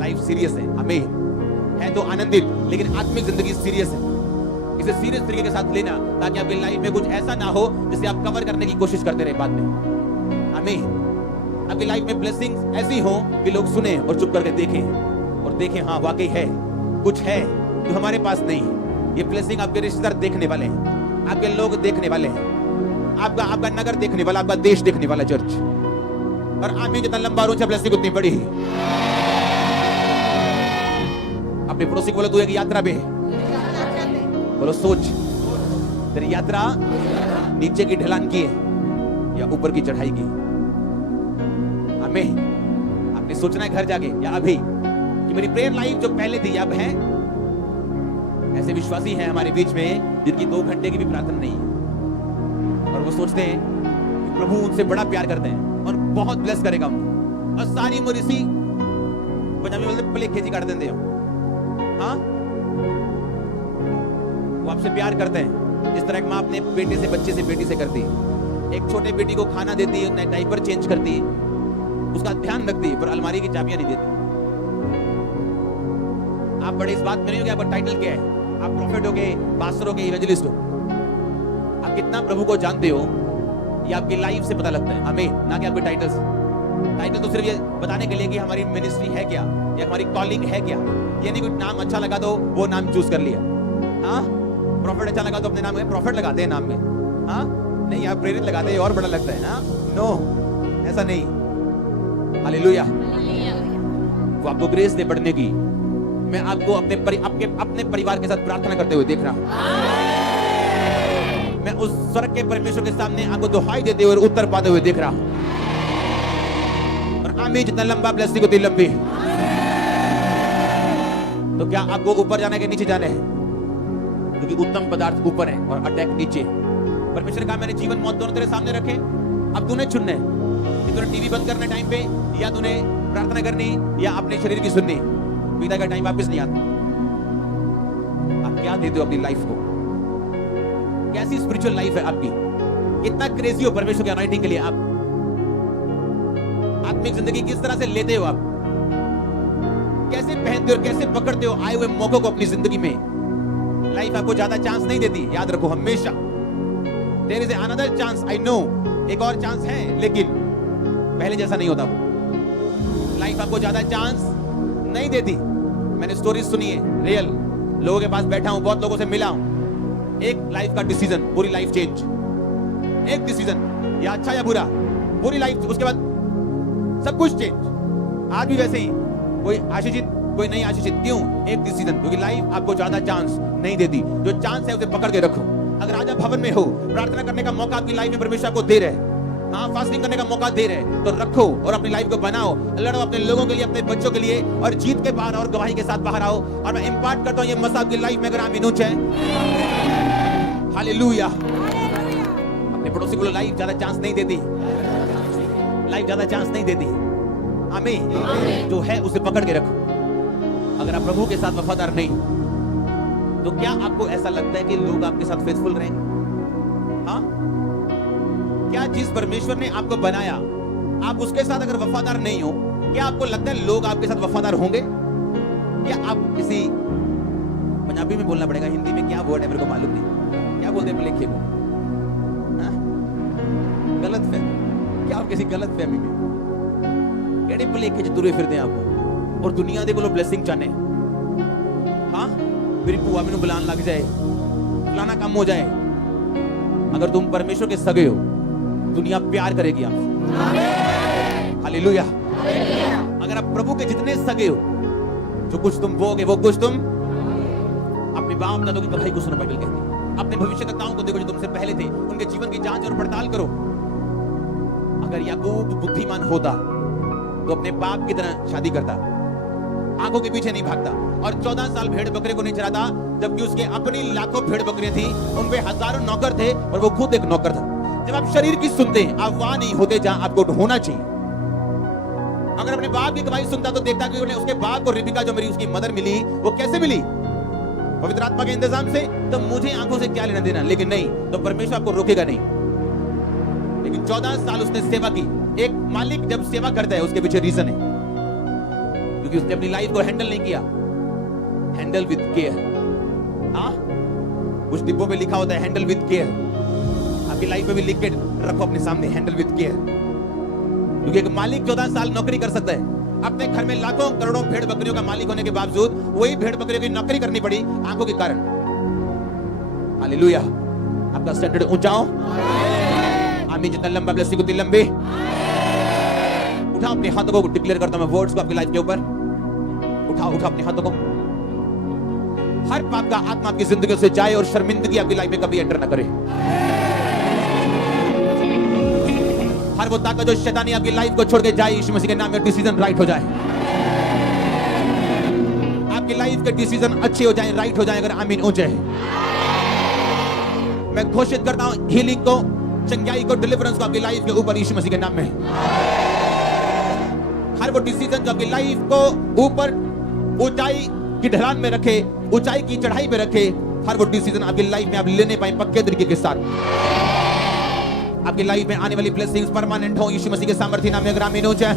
लाइफ सीरियस है, हमें है तो आनंदित, लेकिन आत्मिक जिंदगी सीरियस है। इसे सीरियस तरीके के साथ लेना ताकि आपकी लाइफ में कुछ ऐसा ना हो जिसे आप कवर करने की कोशिश करते रहे बाद में। आमीन। आपकी लाइफ में ब्लेसिंग्स ऐसी हो कि लोग सुने और चुप करके देखें हाँ वाकई है, कुछ है जो हमारे पास नहीं है। ये ब्लेसिंग आपके रिश्तेदार देखने वाले हैं, आपके लोग देखने वाले हैं, आपका नगर देखने वाला, आपका देश देखने वाला चर्च। और आमीन। जितना लंबा और ऊंचा ब्लेसिंग उतनी बड़ी है। अपने पड़ोसी को बोलो तू एक यात्रा पे है। बोलो सोच, तेरी यात्रा नीचे की ढलान की है या ऊपर की चढ़ाई की। आमीन। आपने सोचना है घर जाके या अभी कि मेरी प्रेयर लाइफ जो पहले थी अब है। ऐसे विश्वासी हैं हमारे बीच में जिनकी 2 घंटे की भी प्रार्थना नहीं है और वो सोचते हैं कि प्रभु उनसे बड़ा प्यार करते हैं और बहुत ब्लेस करेगा उनको, और सारी उम्र इसी पंजाबी बोलते प्ले खेजी काट देते हो। हाँ, वो आपसे प्यार करते हैं जिस तरह एक माँ अपने बेटे से, बच्चे से, बेटी से करती है। एक छोटे बेटी को खाना देती है, डायपर चेंज करती है, उसका ध्यान रखती है, पर अलमारी की चाबियां नहीं देती। आप बड़े इस बात में नहीं हो कि आपका टाइटल क्या है, आप प्रॉफिट हो गए, पास्टर हो गए, इवेंजलिस्ट हो। आप कितना प्रभु को जानते हो ये आपकी लाइफ से पता लगता है। आमीन। ना कि आपके टाइटल तो सिर्फ ये बताने के लिए कि हमारी मिनिस्ट्री है क्या या हमारी कॉलिंग है क्या। ये नहीं कोई नाम अच्छा लगा तो वो नाम चूज कर लिया। हाँ, प्रॉफिट अच्छा लगा तो अपने नाम में प्रॉफिट लगाते हैं नाम में। हाँ नहीं, आप प्रेरित लगाते हैं और बड़ा लगता है ना। नो, ऐसा नहीं। हालेलुया। वो आपको ग्रेस दे बढ़ने की। मैं आपको अपने परिवार के साथ प्रार्थना करते हुए देख रहा हूं। मैं उस स्वर्ग के परमेश्वर के सामने आपको दुहाई देते हुए उत्तर पाते हुए देख रहा हूं। और आमीन। जितना लंबा ब्लेसिंग होती लंबी। तो क्या आपको ऊपर जाना है कि नीचे जाना है? क्योंकि उत्तम पदार्थ ऊपर है और अटैक नीचे। परमेश्वर का मैंने जीवन मौत दोनों तेरे सामने रखे, अब तूने चुनना है कि तूने टीवी बंद करना टाइम पे या तूने प्रार्थना करनी या अपने शरीर की सुननी। पिता का टाइम वापस नहीं आता। आप क्या देते हो अपनी लाइफ को? कैसी स्पिरिचुअल लाइफ है आपकी? कितना क्रेजी हो परमेश्वर की अनॉइंटिंग के लिए आप? आत्मिक जिंदगी किस तरह से लेते हो आप? कैसे पहनते हो, कैसे पकड़ते हो आए हुए मौकों को अपनी जिंदगी में? लाइफ आपको ज्यादा चांस नहीं देती, याद रखो हमेशा। There is another chance, I know, एक और चांस है, लेकिन पहले जैसा नहीं होता। लाइफ आपको ज्यादा चांस नहीं देती। मैंने स्टोरीज सुनी है, रियल लोगों के पास बैठा हूं, बहुत लोगों से मिला हूं। एक लाइफ का डिसीजन, पूरी लाइफ चेंज। एक डिसीजन, या अच्छा या बुरा, पूरी लाइफ, उसके बाद सब कुछ चेंज। आज भी वैसे ही, कोई आशीषित कोई नहीं आशीषित। क्यों? एक डिसीजन। क्योंकि लाइफ आपको ज्यादा चांस नहीं देती। जो चांस है उसे पकड़ के रखो। अगर आज आप भवन में हो, प्रार्थना करने का मौका आपकी लाइफ में परमेश्वर को दे रहे हैं, हाँ, फास्टिंग करने का मौका दे रहे हैं, तो रखो और अपनी लाइफ को बनाओ, लड़ो अपने लोगों के लिए, अपने बच्चों के लिए, और जीत के बाहर और गवाही के साथ बाहर आओ। और मैं इंपार्ट करता हूं ये मसा आपकी लाइफ में अगर आमीन है। हालेलुया। अपने पड़ोसी को लाइफ ज्यादा चांस नहीं देती, लाइफ ज्यादा चांस नहीं देती। आमीन। जो है उसे पकड़ के रखो। अगर आप प्रभु के साथ वफादार नहीं, तो क्या आपको ऐसा लगता है कि लोग आपके साथ फेथफुल रहेंगे? हाँ, क्या जिस परमेश्वर ने आपको बनाया, आप उसके साथ अगर वफादार नहीं हो, क्या आपको लगता है लोग आपके साथ वफादार होंगे? क्या आप किसी, पंजाबी में बोलना पड़ेगा, हिंदी में क्या वर्ड है मेरे को मालूम नहीं, क्या बोलते हैं लेखे को, गलत फहमी। क्या आप किसी गलत फहमी में केड़े भलेखे च तुरे फिरदे आप और दुनिया दे कोलों ब्लेसिंग चाहने? हाँ, मेरी भूआ मैनू बुलान लग जाए, फलाना काम हो जाए। अगर तुम परमेश्वर के सगे हो, दुनिया प्यार करेगी आपसे। हालेलुया। अगर आप प्रभु के जितने सगे हो, जो कुछ तुम बोगे वो कुछ तुम अपने बाप दादों की गवाही को सुनो। बाइबल कहती है अपने भविष्यवक्ताओं को देखो जो तुमसे पहले थे, उनके जीवन की जांच और पड़ताल करो। अगर याकूब बुद्धिमान होता तो अपने बाप की तरह शादी करता, आंखों के पीछे नहीं भागता, और 14 साल भेड़ बकरे को नहीं चराता, जबकि उसके अपनी लाखों भेड़ बकरियां थी, उनपे हजारों नौकर थे और वो खुद एक नौकर था। जब आप शरीर की सुनते हैं, आप वहां नहीं होते जहां आपको होना चाहिए। अगर अपने बाप की गवाही सुनता तो देखता कि उन्हें उसके बाप को रिबिका जो मेरी उसकी मदर मिली, वो कैसे मिली? पवित्र आत्मा के इंतजाम से। तो मुझे आंखों से क्या लेना देना? लेकिन नहीं, तो परमेश्वर आपको रोकेगा नहीं। लेकिन 14 साल उसने सेवा की। एक मालिक जब सेवा करता है उसके पीछे रीजन है, क्योंकि उसने अपनी लाइफ को हैंडल नहीं किया। Handle with care. हाँ, कुछ डिब्बों पे लिखा होता है हैंडल विद केयर। आपकी लाइफ में भी लिख के रखो अपने सामने, हैंडल विद केयर। क्योंकि एक मालिक 14 साल नौकरी कर सकता है, अपने घर में लाखों करोड़ों भेड़ बकरियों का मालिक होने के बावजूद वही भेड़ बकरियों की नौकरी करनी पड़ी आंखों के कारण। हालेलुया। आपका स्टैंडर्ड ऊंचा हो। आमीन। जितना लंबा ब्लेसिंग उतनी लंबी। उठाओ अपने हाथों को, डिक्लेयर करता हूं मैं वर्ड्स को आपकी लाइफ के ऊपर। उठाओ अपने हाथों को। हर पाप का आत्मा आपकी जिंदगी से जाए और शर्मिंदगी आपकी लाइफ में कभी एंटर ना करे। हर वो ताकत जो शैतानी आपकी लाइफ को छोड़ के जाए, यीशु मसीह के नाम में डिसीजन राइट हो जाए। आपकी लाइफ के डिसीजन अच्छे हो जाए, राइट हो जाए। अगर आमीन ऊंचे मैं घोषित करता हूं हीलिंग को, चंगाई को, डिलीवरेंस को आपकी लाइफ के ऊपर यीशु मसीह के नाम में। हर वो डिसीजन जो आपकी लाइफ को ऊपर ऊंचाई की ढलान में रखे, ऊंचाई की चढ़ाई पे रखे, हर वो डिसीजन आपकी लाइफ में आप लेने पाए पक्के तरीके के साथ। आपकी लाइफ में आने वाली ब्लेसिंग्स परमानेंट हो यीशु मसीह के सामर्थ्य नाम में। अगर आमीन हो जाए,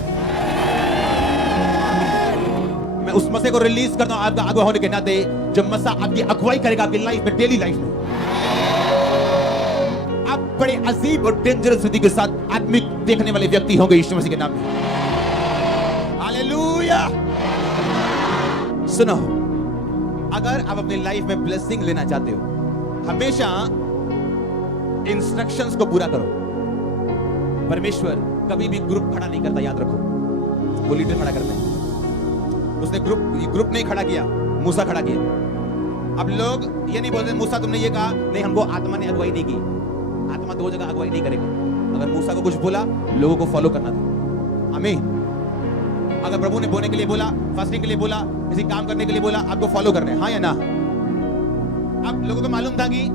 मैं उस मसीह को रिलीज करता हूं आपका अगुवा होने के नाते, जो मसा आपकी अगुवाई करेगा आपकी लाइफ में, डेली लाइफ में। आप बड़े अजीब और डेंजरस विधि के साथ आत्मिक देखने वाले व्यक्ति होंगे यीशु मसीह के नाम में। हालेलुया। सुनो, अगर आप अपनी लाइफ में ब्लेसिंग लेना चाहते हो, हमेशा इंस्ट्रक्शंस को पूरा करो। परमेश्वर कभी भी ग्रुप खड़ा नहीं करता, याद रखो। वो लीडर खड़ा करता है। उसने ग्रुप नहीं खड़ा किया, मूसा खड़ा किया। अब लोग ये नहीं बोलते मूसा तुमने ये कहा, नहीं हमको आत्मा ने अगुवाई नहीं की। आत्मा दो जगह अगुवाई नहीं करेगा। अगर मूसा को कुछ बोला, लोगों को फॉलो करना था। आमीन। अगर प्रभु ने बोलने के लिए बोला, फास्टिंग के लिए बोला, किसी काम करने के लिए बोला, आपको फॉलो करना है, हाँ या ना? अब लोगों को मालूम था कि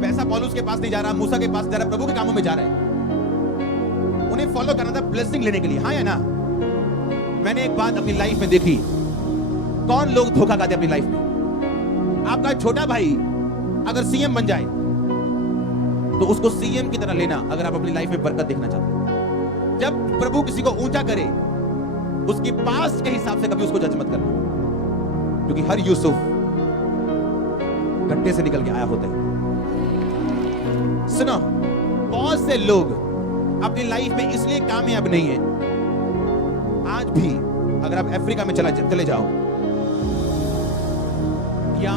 पैसा पौलुस के पास नहीं जा रहा, मूसा के पास जा रहा, प्रभु के कामों में जा रहा है। उन्हें फॉलो करना था ब्लेसिंग लेने के लिए, हाँ या ना? मैंने एक बात अपनी लाइफ में देखी, कौन लोग धोखा खाते अपनी लाइफ में। आपका छोटा भाई अगर सीएम बन जाए तो उसको सीएम की तरह लेना, अगर आप अपनी लाइफ में बरकत देखना चाहते हैं। जब प्रभु किसी को ऊंचा करे, उसकी पास्ट के हिसाब से कभी उसको जज मत करना, क्योंकि हर यूसुफ गड्ढे से निकल के आया होता है। सुनो, बहुत से लोग अपनी लाइफ में इसलिए कामयाब नहीं है। आज भी अगर आप अफ्रीका में चले जाओ, या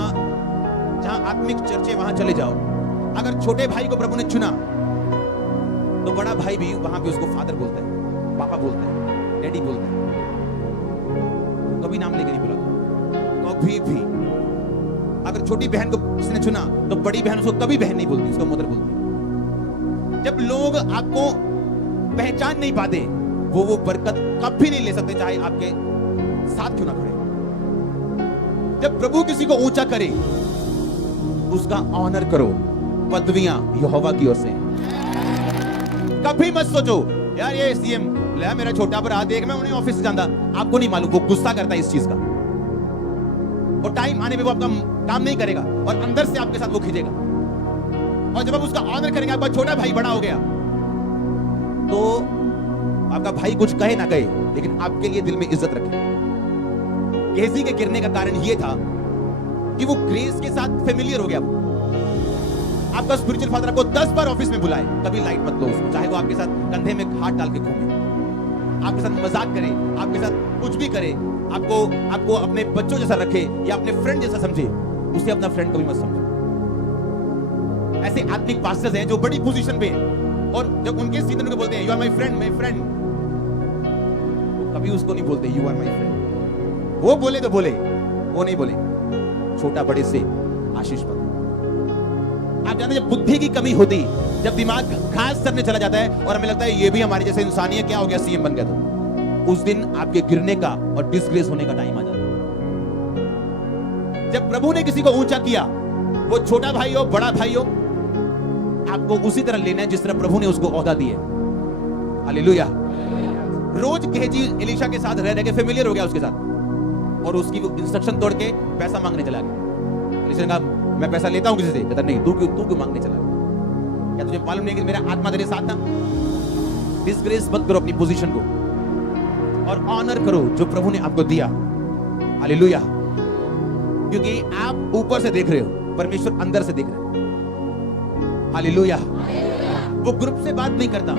जहां आत्मिक चर्चे वहां चले जाओ, अगर छोटे भाई को प्रभु ने चुना तो बड़ा भाई भी वहां पे उसको फादर बोलता है, पापा बोलता है, डैडी बोलता है। कभी नाम लेके नहीं बुलाता, कभी भी। अगर छोटी बहन को किसी ने चुना तो बड़ी बहन उसको कभी बहन नहीं बोलती, उसको मदर बोलती। जब लोग आपको पहचान नहीं पाते, वो बरकत कभी नहीं ले सकते, चाहे आपके साथ क्यों ना खड़े। जब प्रभु किसी को ऊंचा करे, उसका ऑनर करो। पदवियां यहोवा की ओर से। कभी मत सोचो यार ये सीएम ले मेरा छोटा भरा देख, मैं उन्हें ऑफिस से जाता। आपको नहीं मालूम वो गुस्सा करता है इस चीज का, और टाइम आने में वो आपका काम नहीं करेगा और अंदर से आपके साथ वो खींचेगा। और जब आप उसका ऑनर करेंगे, आपका छोटा भाई बड़ा हो गया, तो आपका भाई कुछ कहे ना कहे, लेकिन आपके लिए दिल में इज्जत रखे। गेहजी के गिरने का कारण यह था कि वो ग्रेस के साथ फेमिलियर हो गया। आपका स्पिरिचुअल फादर आपको 10 बार ऑफिस में बुलाए, कभी लाइट मत लो उसको, चाहे वो आपके साथ कंधे में हाथ डाल के घूमे, आपके साथ मजाक करे, आपके साथ कुछ भी करे, आपको अपने बच्चों जैसा रखे या अपने फ्रेंड जैसा समझे, उसे अपना फ्रेंड कभी मत समझो। ऐसे आत्मिक पास्टर्स हैं जो बड़ी पोजीशन पे हैं, और जब उनके सीनियर को बोलते हैं you are my friend, my friend, कभी उसको नहीं बोलते यू आर माय फ्रेंड। वो बोले तो बोले, वो नहीं बोले। छोटा बड़े से आशीष पाओ। आप जानते हैं जब बुद्धि की कमी होती, जब दिमाग घास करने चला जाता है और हमें लगता है ये भी हमारे जैसे इंसान ही है, क्या हो गया सीएम बन गया, तो उस दिन आपके गिरने का और डिसग्रेस होने का टाइम आ जाता है। जब प्रभु ने किसी को ऊंचा किया, वो छोटा भाई हो बड़ा भाई हो, आपको उसी तरह लेना है जिस तरह प्रभु ने उसको ओहदा दिया। हालेलुया। रोज गेहजी एलीशा के साथ रह के फेमिलियर हो गया उसके साथ, और उसकी इंस्ट्रक्शन तोड़ के पैसा मांगने चला गया। एलीशा ने कहा मैं पैसा लेता हूं किसी से, कहता नहीं, तू क्यों मांगने चला गया? क्या तुझे मालूम नहीं कि मेरा आत्मा तेरे साथ था? डिसग्रेस मत करो अपनी पोजीशन को, और ऑनर करो जो प्रभु ने आपको दिया। हालेलुया। क्योंकि आप ऊपर से देख रहे हो, परमेश्वर अंदर से देख रहे हो। हालेलुया। वो ग्रुप से बात नहीं करता,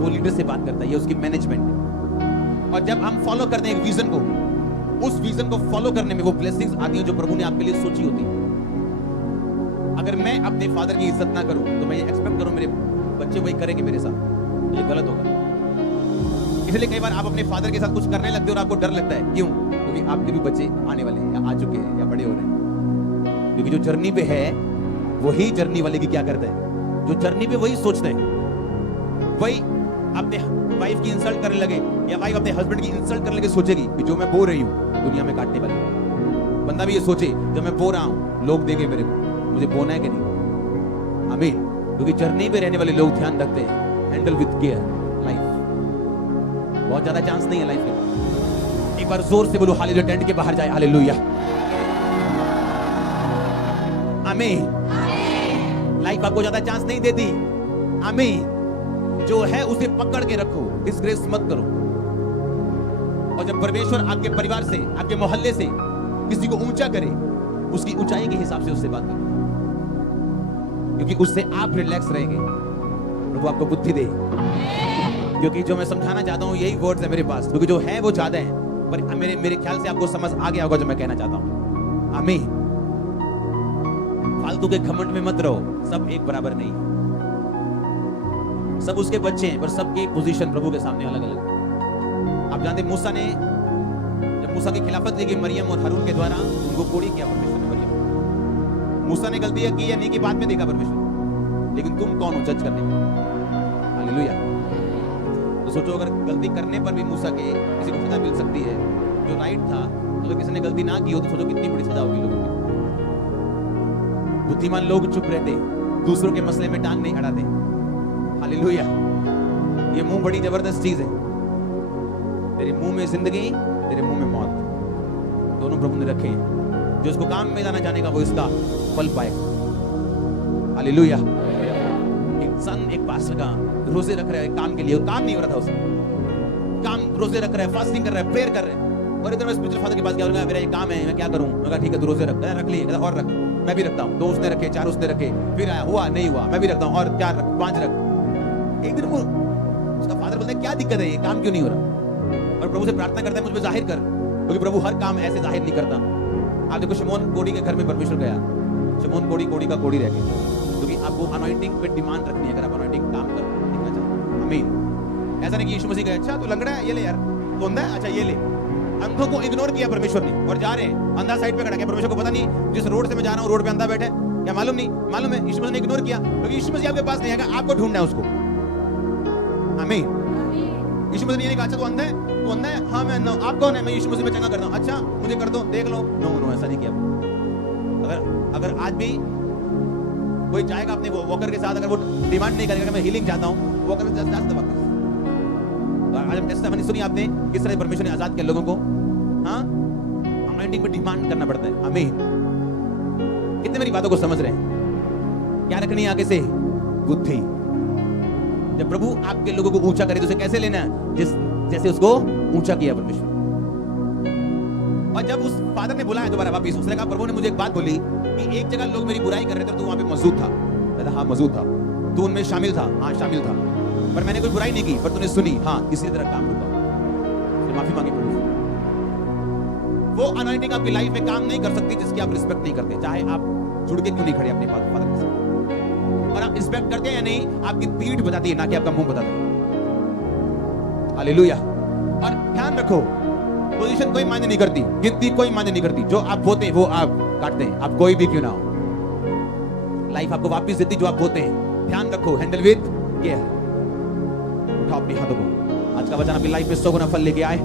वो लीडर से बात करता है, ये उसकी मैनेजमेंट है। और जब हम फॉलो करते हैं एक विजन को, उस विजन को फॉलो करने में वो ब्लेसिंग्स आती हैं जो प्रभु ने आपके लिए सोची होती है। अगर मैं अपने फादर की इज्जत ना करूं, तो मैं ये एक्सपेक्ट करूं मेरे बच्चे वही करेंगे मेरे साथ, ये गलत होगा। इसलिए कई बार आप अपने फादर के साथ कुछ करने लगते हो और आपको डर लगता है। क्यों? क्योंकि आपके भी बच्चे आने वाले हैं, या आ चुके हैं, या बड़े हो रहे हैं। क्योंकि जो जर्नी पे है वही जर्नी वाले की क्या करता है, जो जर्नी पे वही सोचता है, वही अपने वाइफ की इंसल्ट करने लगे, या वाइफ अपने हस्बैंड की इंसल्ट करने लगे, सोचेगी कि जो मैं बो रही हूं दुनिया में काटने वाली है। बंदा भी ये सोचे जब मैं बो रहा हूं लोग देखे मेरे को, मुझे बोना है कि नहीं। आमीन। क्योंकि जर्नी पे रहने वाले लोग ध्यान रखते हैं, हैंडल विद केयर लाइफ। बहुत ज्यादा चांस नहीं है लाइफ में। एक बार जोर से बोलो हालेलुया, टेंट के बाहर जाए हालेलुया। आमीन। लाइफ आपको ज्यादा चांस नहीं देती। आमीन। जो है उसे पकड़ के रखो, डिसग्रेस मत करो। और जब परमेश्वर आपके परिवार से, आपके मोहल्ले से किसी को ऊंचा करे, उसकी ऊंचाई के हिसाब से उससे बात करो, क्योंकि उससे आप रिलैक्स रहेंगे। प्रभु आपको बुद्धि दे, क्योंकि जो मैं समझाना चाहता हूं यही वर्ड्स है मेरे पास, क्योंकि जो है वो ज्यादा है, पर मेरे ख्याल से आपको समझ आ गया होगा जो मैं कहना चाहता हूं। आमीन। फालतू के घमंड में मत रहो, सब एक बराबर नहीं, सब उसके बच्चे हैं, पर सबकी पोजीशन प्रभु के सामने अलग अलग। आप जानते मूसा ने, जब मूसा की खिलाफत दी गई मरियम और हारून के द्वारा, उनको कोड़ी किया परमेश्वर ने। मरियम, मूसा ने गलती की या नहीं की बाद में देखा परमेश्वर, लेकिन तुम कौन हो जज करने में? हालेलुया। तो सोचो अगर गलती करने पर भी मूसा के किसी को सजा मिल सकती है जो राइट था, अगर किसी ने गलती ना की हो तो सोचो कितनी बड़ी सजा होगी लोगों की। बुद्धिमान लोग चुप रहते, दूसरों के मसले में टांग नहीं अड़ाते। हालेलुया। ये मुंह बड़ी जबरदस्त चीज है। तेरे मुंह में जिंदगी, तेरे मुंह में मौत, दोनों प्रभु ने रखे हैं। जो इसको काम में लाना चाहेगा वो इसका फल पाएगा। हालेलुया। एक सन, एक पास्टर का रोजे रख रहा है काम के लिए, काम नहीं हो रहा था उसका काम, रोजे रख रहा है, फास्टिंग कर रहा है, प्रेयर कर रहा है, और इधर मैं स्पिरिचुअल फादर के पास गया, मेरा ये काम है, मैं क्या करूं? मैं कहा ठीक है तू रोजे रख लिए, और रख, मैं भी रखता हूं। 2 उसने रखे, 4 उसने रखे, फिर आया, हुआ नहीं हुआ, मैं भी रखता हूं, और 4 रख, 5 रख। एक दिन वो उसका फादर बोलता है क्या दिक्कत है, ये काम क्यों नहीं हो रहा? और प्रभु से प्रार्थना करता है मुझ पे जाहिर कर, क्योंकि प्रभु हर काम ऐसे जाहिर नहीं करता। आप देखो शमौन कोड़ी के घर में परमेश्वर गया, शमौन कोड़ी का कोड़ी रह गया, क्योंकि आपको अनॉइंटिंग पे डिमांड रखनी है। अगर आप अनॉइंटिंग काम करना चाहते हैं, आमीन। ऐसा नहीं कि यीशु मसीह कहे अच्छा तू लंगड़ा है, ये ले यार, तू अंधा है, अच्छा ये ले, अंधों को इग्नोर किया परमेश्वर ने और जा रहे हैं, अंधा साइड पे खड़ा है। परमेश्वर को पता नहीं जिस रोड से मैं जा रहा हूँ रोड पे अंधा बैठा है, क्या मालूम नहीं? मालूम है, यीशु मसीह ने इग्नोर किया क्योंकि यीशु मसीह आपके पास नहीं आएगा, आपको ढूंढना है उसको। आमीन। यीशु मसीह ने ये नहीं कहा अच्छा तू अंधा है, तू अंधा है, हाँ मैं अंधा हूं, आप कौन है? मैं यीशु मसीह में चंगा करता हूँ, अच्छा मुझे कर दो, देख लो। नो नो, ऐसा नहीं किया। अगर आज भी कोई जाएगा अपने वॉकर के साथ, अगर वो डिमांड नहीं करेगा कि मैं हीलिंग चाहता हूँ, वॉकर के साथ जा सकता वापस। आज हम टेस्टिमनी सुनी आपने किस तरह परमेश्वर ने आजाद किया लोगों को। हाँ, अनॉइंटिंग में डिमांड करना पड़ता है। आमीन। कितने मेरी बातों को समझ रहे हैं? क्या रखनी है आगे से? बुद्धि। जब प्रभु आपके लोगों को ऊंचा करे तो उसे कैसे लेना है? जैसे उसको ऊंचा किया परमेश्वर। और जब उस फादर ने बुलाया दोबारा वापिस, उसने कहा प्रभु ने मुझे एक बात बोली कि एक जगह लोग मेरी बुराई कर रहे थे, तू वहां पे मौजूद था। कहता हाँ मौजूद था। तू उनमें शामिल था? हाँ शामिल था, पर मैंने कोई बुराई नहीं की, पर तूने सुनी। हाँ, इसी तरह काम रुका। माफी मांगी प्रभु। वो अनॉइंटिंग आपकी लाइफ में काम नहीं कर सकती जिसकी आप रिस्पेक्ट नहीं करते, चाहे आप जुड़ के क्यों नहीं खड़े अपने फादर के साथ। और आप रिस्पेक्ट करते हैं या नहीं, आपकी पीठ बताती है, ना कि आपका मुंह बताता है। हालेलुया। और ध्यान रखो, पोजीशन कोई मायने नहीं करती, गिनती कोई मायने नहीं करती। जो आप बोते हैं वो आप काटते हैं, आप कोई भी क्यों ना हो। लाइफ आपको वापस देती जो आप बोते हैं। ध्यान रखो, हैंडल विद केयर। उठाओ अपने हाथों को। आज का वचन आपकी लाइफ में 100 गुना फल लेके आए।